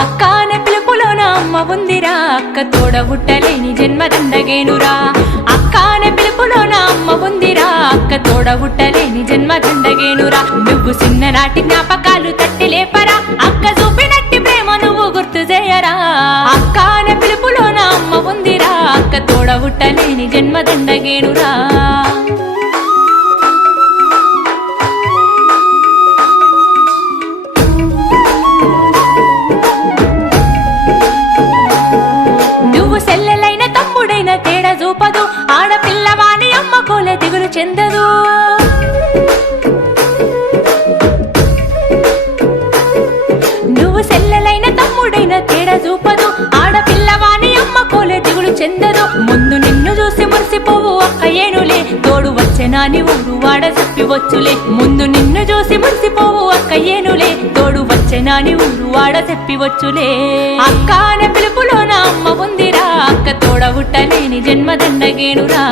అక్క అనే పిలుపులోన అమ్మ ఉందిరా, అక్క తోడబుట్టలేని జన్మదండగేనురా. అక్క అనే పిలుపులోన అమ్మ ఉందిరా, అక్క తోడబుట్టలేని జన్మదండగేనురా. నువ్వు చిన్ననాటి జ్ఞాపకాలు తట్టి లేపరా, అక్క చూపినట్టి ప్రేమ నువ్వు గుర్తు చేయరా. అక్క అనే పిలుపులోన అమ్మ ఉందిరా, అక్క తోడబుట్టలేని జన్మదండగేనురా. సెల్లెలైన తమ్ముడైన తేడా చూపదు, ఆడపిల్లవాని అమ్మ కోలే దిగులు చెందదు. నువ్వు సెల్లెలైన తమ్ముడైన తేడా చూపదు, ఆడపిల్లవాని అమ్మ కోలే దిగులు చెందదు. ముందు నిన్ను చూసి మురిసిపోవు అక్క ఏనులే, తోడు వచ్చెనాని ఊరు వాడ చెప్పివచ్చులే. ముందు నిన్ను చూసి మురిసిపోవు అక్క ఏనులే, తోడు వచ్చెనాని ఊరు వాడ చెప్పివచ్చులే. అక్క అనే పిలుపులోన అమ్మ ఉందిరా, అక్క తోడబుట్టలేని జన్మదండగేనురా.